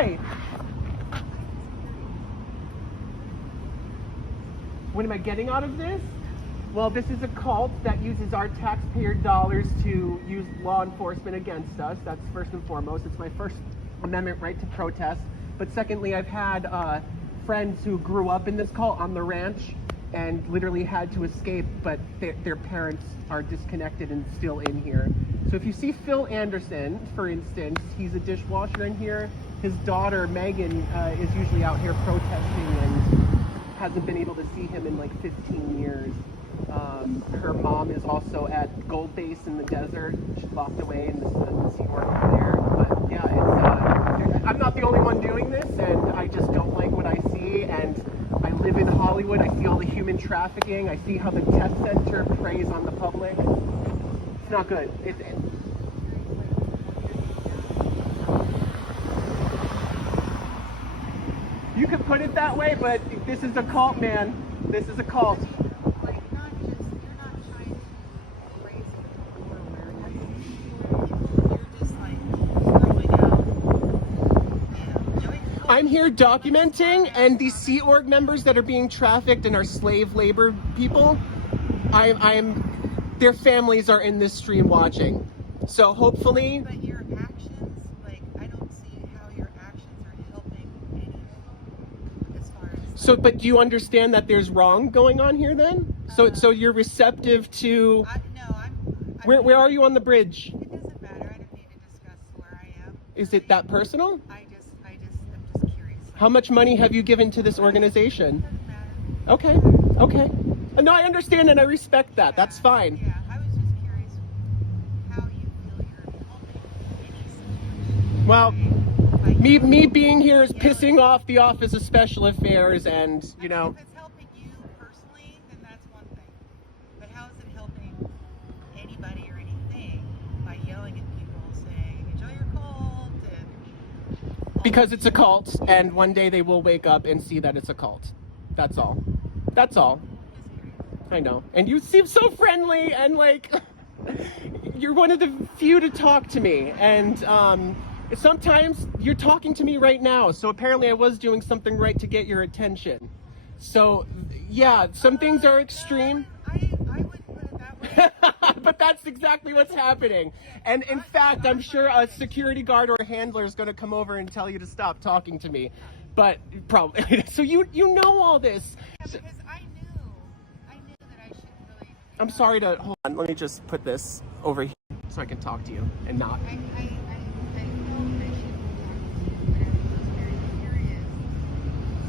Hi. What am I getting out of this? Well, this is a cult that uses our taxpayer dollars to use law enforcement against us. That's first and foremost. It's my First Amendment right to protest. But secondly, I've had friends who grew up in this cult on the ranch and literally had to escape, but their parents are disconnected and still in here. So if you see Phil Anderson, for instance, he's a dishwasher in here. His daughter, Megan, is usually out here protesting and hasn't been able to see him in like 15 years. Her mom is also at Gold Base in the desert. She locked away in the Sea Org over there. But yeah, I'm not the only one doing this, and I just don't like what I see. And I live in Hollywood. I see all the human trafficking. I see how the test center preys on the public. It's not good. You could put it that way, but this is a cult, man. This is a cult. I'm here documenting, and these Sea Org members that are being trafficked and are slave labor people, their families are in this stream watching. So hopefully. But your actions, like, I don't see how your actions are helping anything as far as. So, but do you understand that there's wrong going on here then? So you're receptive to. Where are you on the bridge? It doesn't matter. I don't need to discuss where I am. Is it that personal? I'm just curious. How much money have you given to this organization? It doesn't matter. Okay. No, I understand and I respect that. That's fine. Yeah, I was just curious how you feel you're helping any situation. Well, me being here is pissing off the Office of Special Affairs, and you know. If it's helping you personally, then that's one thing. But how is it helping anybody or anything by yelling at people saying, enjoy your cult? Because it's a cult, and one day they will wake up and see that it's a cult. That's all. That's all. I know. And you seem so friendly, and like, you're one of the few to talk to me. And sometimes you're talking to me right now. So apparently I was doing something right to get your attention. So yeah, some things are extreme. I wouldn't put it that way. But that's exactly what's happening. And in fact, I'm sure a security guard or a handler is going to come over and tell you to stop talking to me. But probably. So you know all this. Yeah, because I knew that I shouldn't really. I'm sorry to hold on. Let me just put this over here so I can talk to you and not. I felt that I shouldn't be talking to you, but I was just very curious,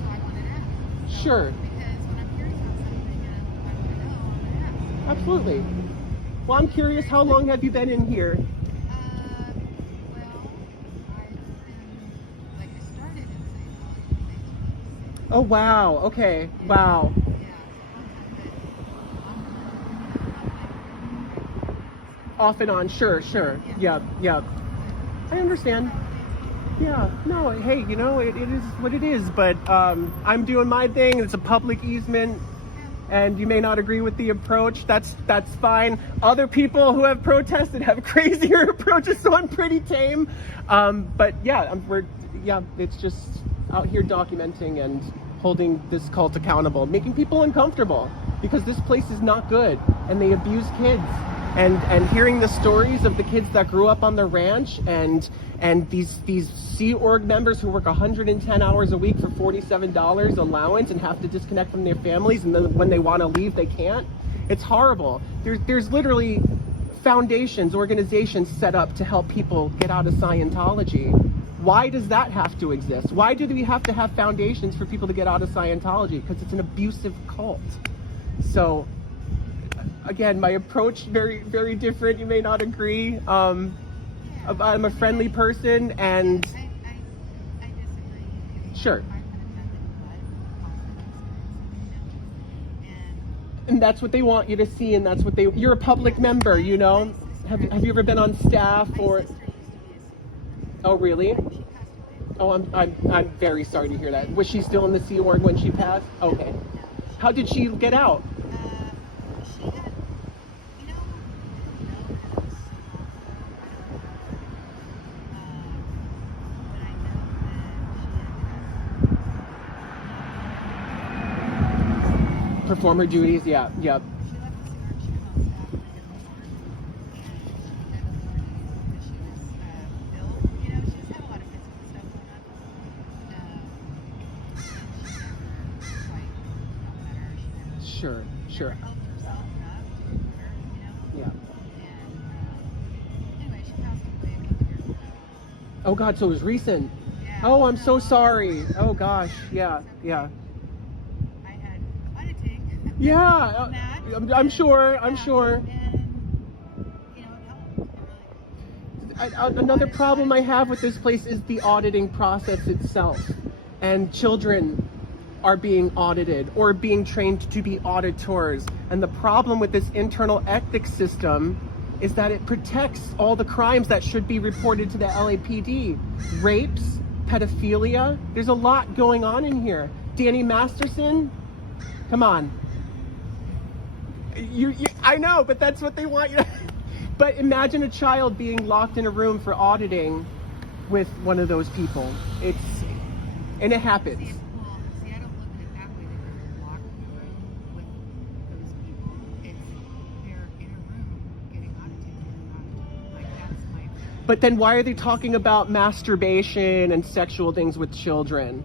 so I wanted to ask. So, Sure. Because when I'm curious about something and I want to know, I'm going to ask. Absolutely. Well, I'm curious, how long have you been in here? Well, I've been, like, I started in Scientology in 1986. Oh, wow. Okay. Wow. Yeah, Off and on. Sure. Yeah. I understand. Yeah. No, hey, you know, it is what it is, but I'm doing my thing. It's a public easement. And you may not agree with the approach. That's fine. Other people who have protested have crazier approaches, so I'm pretty tame. But yeah, it's just out here documenting and holding this cult accountable, making people uncomfortable because this place is not good and they abuse kids. And hearing the stories of the kids that grew up on the ranch and these Sea Org members who work 110 hours a week for $47 allowance and have to disconnect from their families, and then when they want to leave they can't. It's horrible. There's literally foundations, organizations set up to help people get out of Scientology. Why does that have to exist? Why do we have to have foundations for people to get out of Scientology? Because it's an abusive cult. So again, my approach very, very different. You may not agree. I'm a friendly person, and I disagree. Sure. I'm And that's what they want you to see, and that's what you're a public member, you know. Have you ever been on staff or? Oh, really? Oh, I'm very sorry to hear that. Was she still in the Sea Org when she passed? Okay. How did she get out? She had, you know, I don't know how to see but I know that perform her duties. Yeah, yeah. She left the sewer, she was on staff when I did the farm. And she had a little issue with Bill. You know, she just had a lot of physical stuff going on. And she never quite got better. She never, Sure. never helped herself enough to get better, you know? Yeah. And anyway, she passed away a couple years ago. Oh God, so it was recent. Yeah. Oh, I'm so sorry. Oh gosh, yeah. I had auditing. Yeah, That, I'm sure. And, you know, it helped. It really Another problem I have with this place is the auditing process itself. And children are being audited or being trained to be auditors. And the problem with this internal ethics system is that it protects all the crimes that should be reported to the LAPD. Rapes, pedophilia, there's a lot going on in here. Danny Masterson, come on. I know, but that's what they want you to. But imagine a child being locked in a room for auditing with one of those people. And it happens. See, I don't look at it that way. That you're locked in a room with those people. They're in a room getting audited. Like, that's my. But then why are they talking about masturbation and sexual things with children?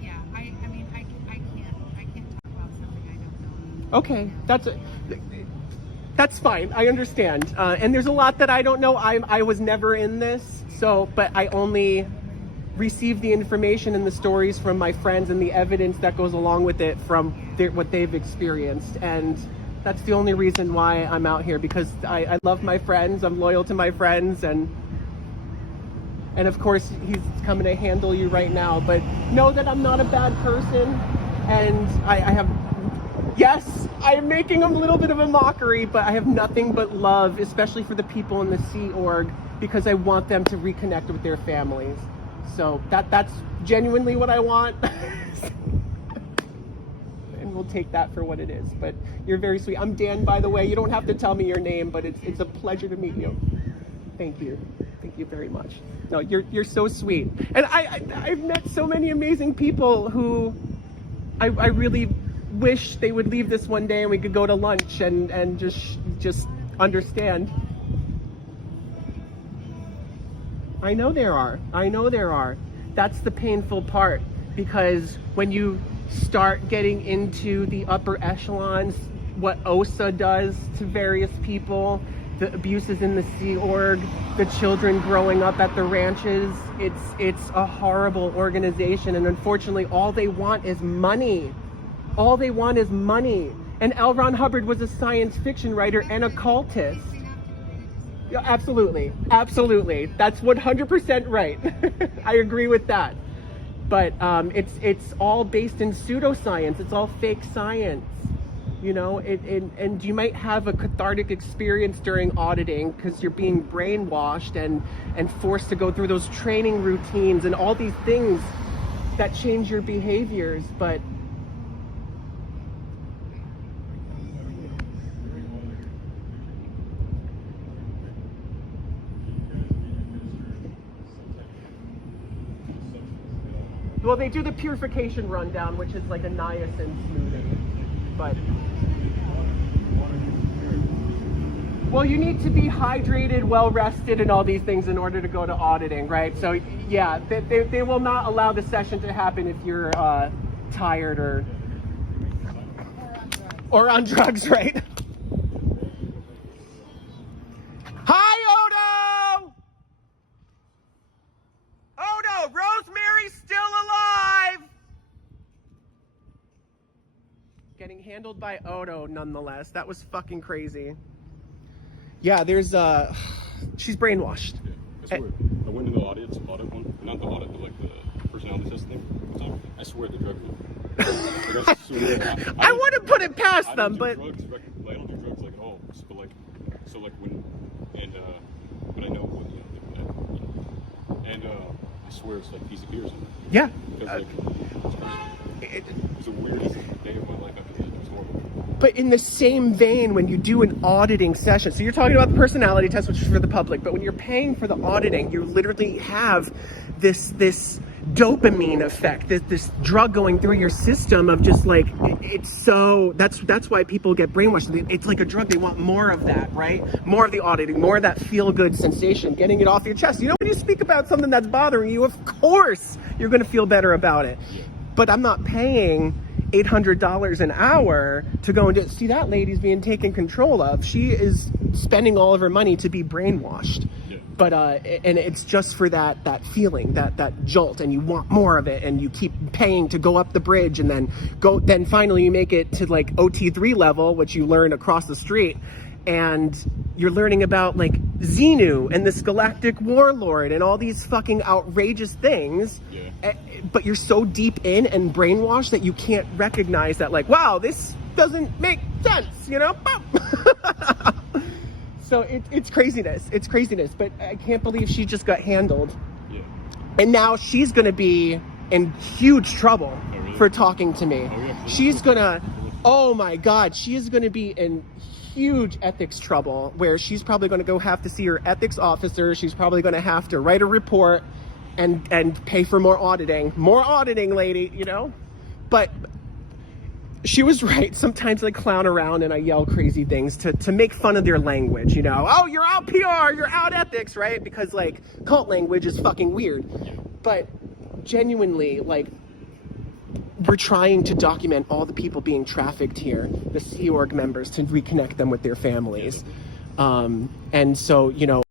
Yeah, I mean, I can't talk about something I don't know. Okay, that's fine. I understand. And there's a lot that I don't know. I was never in this, but I only receive the information and the stories from my friends and the evidence that goes along with it from what they've experienced. And that's the only reason why I'm out here, because I love my friends. I'm loyal to my friends, and of course he's coming to handle you right now. But know that I'm not a bad person, and I have. Yes, I am making a little bit of a mockery, but I have nothing but love, especially for the people in the Sea Org, because I want them to reconnect with their families. So that's genuinely what I want. And we'll take that for what it is. But you're very sweet. I'm Dan, by the way. You don't have to tell me your name, but it's a pleasure to meet you. Thank you. Thank you very much. No, you're so sweet. And I've met so many amazing people who I really wish they would leave this one day and we could go to lunch and just understand. I know there are. That's the painful part, because when you start getting into the upper echelons, what OSA does to various people, the abuses in the Sea Org, the children growing up at the ranches, it's a horrible organization, and unfortunately all they want is money. All they want is money. And L. Ron Hubbard was a science fiction writer and a cultist. Yeah, absolutely. That's 100% right. I agree with that. But it's all based in pseudoscience. It's all fake science. You know, and you might have a cathartic experience during auditing because you're being brainwashed and forced to go through those training routines and all these things that change your behaviors. But well, they do the purification rundown, which is like a niacin smoothing. But well, you need to be hydrated, well rested, and all these things in order to go to auditing, right? So yeah, they will not allow the session to happen if you're tired or on drugs, right? Hi, Odo! Odo, Rosemary's still alive! Getting handled by Odo, nonetheless. That was fucking crazy. Yeah, there's she's brainwashed. Yeah, I swear. I went to the audit one, not the audit, but like the personality test thing. I swear the drugs were. I swear. I wouldn't put it past them, but I don't do drugs like at all. So like when but I know when and I swear it's like easy beers. yeah. Because it was the weirdest day of my life after that. It was horrible. But in the same vein, when you do an auditing session, so you're talking about the personality test, which is for the public, but when you're paying for the auditing, you literally have this dopamine effect, this drug going through your system of just like, it's so, that's why people get brainwashed. It's like a drug. They want more of that, right? More of the auditing, more of that feel-good sensation, getting it off your chest. You know, when you speak about something that's bothering you, of course you're going to feel better about it. But I'm not paying $800 an hour to go and see that lady's being taken control of. She is spending all of her money to be brainwashed. But and it's just for that feeling, that jolt, and you want more of it, and you keep paying to go up the bridge, and then finally you make it to like OT3 level, which you learn across the street, and you're learning about like Xenu and this galactic warlord and all these fucking outrageous things. But you're so deep in and brainwashed that you can't recognize that, like, wow, this doesn't make sense, you know? So it's craziness. It's craziness. But I can't believe she just got handled. And now she's going to be in huge trouble for talking to me. She's going to, oh my God, she is going to be in huge ethics trouble, where she's probably going to go have to see her ethics officer. She's probably going to have to write a report and pay for more auditing, lady, you know? But she was right. Sometimes I clown around and I yell crazy things to make fun of their language, you know? Oh, you're out PR, you're out ethics, right? Because like cult language is fucking weird. But genuinely, like, we're trying to document all the people being trafficked here, the Sea Org members, to reconnect them with their families. And so, you know,